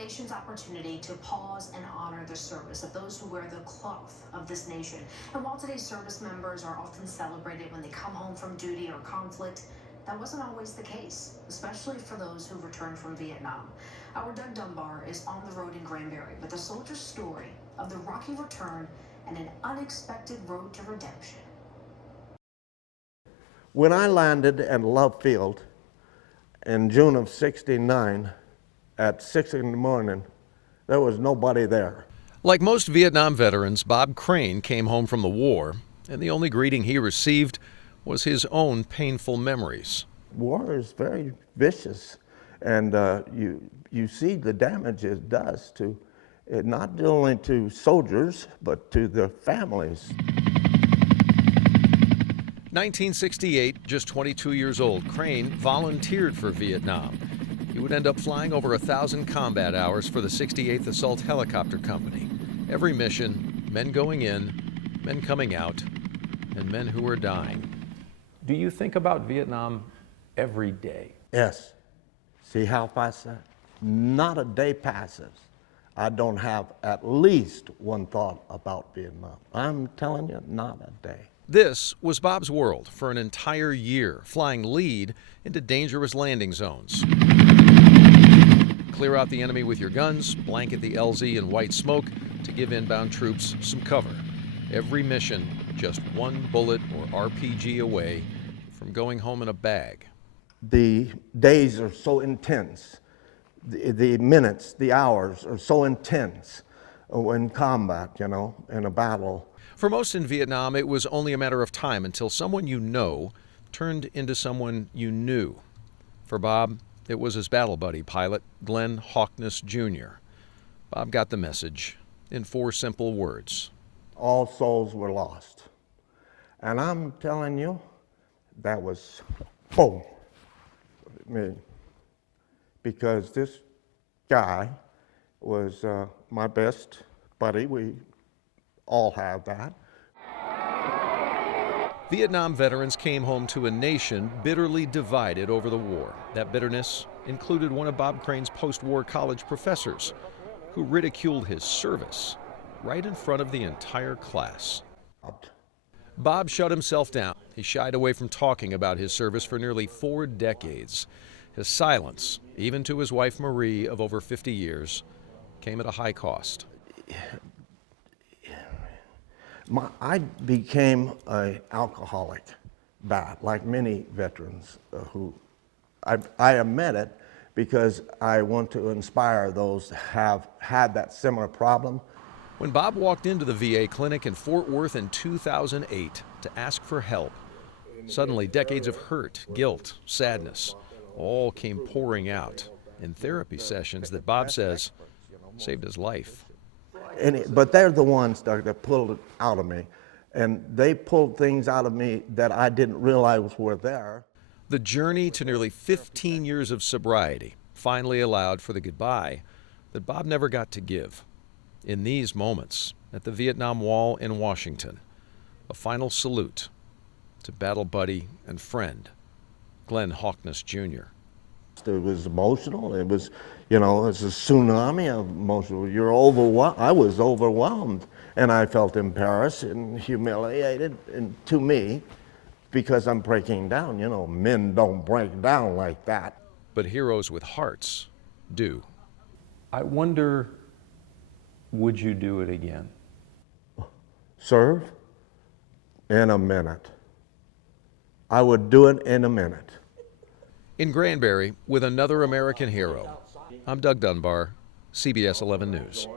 nation's opportunity to pause and honor the service of those who wear the cloth of this nation. And while today's service members are often celebrated when they come home from duty or conflict, that wasn't always the case, especially for those who returned from Vietnam. Our Doug Dunbar is on the road in Granbury with a soldier's story of the rocky return and an unexpected road to redemption. When I landed at Love Field in June of '69 at 6 in the morning, there was nobody there. Like most Vietnam veterans, Bob Crane came home from the war, and the only greeting he received was his own painful memories. War is very vicious, and you see the damage it does to not only to soldiers, but to their families. 1968, just 22 years old, Crane volunteered for Vietnam. He would end up flying over 1,000 combat hours for the 68th Assault Helicopter Company. Every mission, men going in, men coming out, and men who were dying. Do you think about Vietnam every day? Yes. See how fast that? Not a day passes I don't have at least one thought about Vietnam. I'm telling you, not a day. This was Bob's world for an entire year, flying lead into dangerous landing zones. Clear out the enemy with your guns, blanket the LZ in white smoke to give inbound troops some cover. Every mission just one bullet or RPG away from going home in a bag. The days are so intense. The minutes, the hours are so intense in combat, you know, in a battle. For most in Vietnam, it was only a matter of time until someone you know turned into someone you knew. For Bob, it was his battle buddy pilot, Glenn Hawkness Jr. Bob got the message in 4 simple words. All souls were lost. And I'm telling you, that was boom. Me. Because this guy was my best buddy. We all have that. Vietnam veterans came home to a nation bitterly divided over the war. That bitterness included one of Bob Crane's post-war college professors who ridiculed his service right in front of the entire class. Bob shut himself down. He shied away from talking about his service for nearly 4 decades. His silence, even to his wife Marie of over 50 years, came at a high cost. I became an alcoholic bad, like many veterans who I admit it because I want to inspire those that have had that similar problem. When Bob walked into the VA clinic in Fort Worth in 2008 to ask for help, suddenly decades of hurt, guilt, sadness all came pouring out in therapy sessions that Bob says saved his life. But they're the ones that pulled it out of me, and they pulled things out of me that I didn't realize were there. The journey to nearly 15 years of sobriety finally allowed for the goodbye that Bob never got to give. In these moments, at the Vietnam Wall in Washington, a final salute to battle buddy and friend, Glenn Hawkness Jr. It was emotional. It was, you know, it's a tsunami of emotional. You're overwhelmed. I was overwhelmed, and I felt embarrassed and humiliated, and to me, because I'm breaking down. You know, men don't break down like that. But heroes with hearts do. I wonder, would you do it again? Serve? In a minute. I would do it in a minute. In Granbury, with another American hero, I'm Doug Dunbar, CBS 11 News.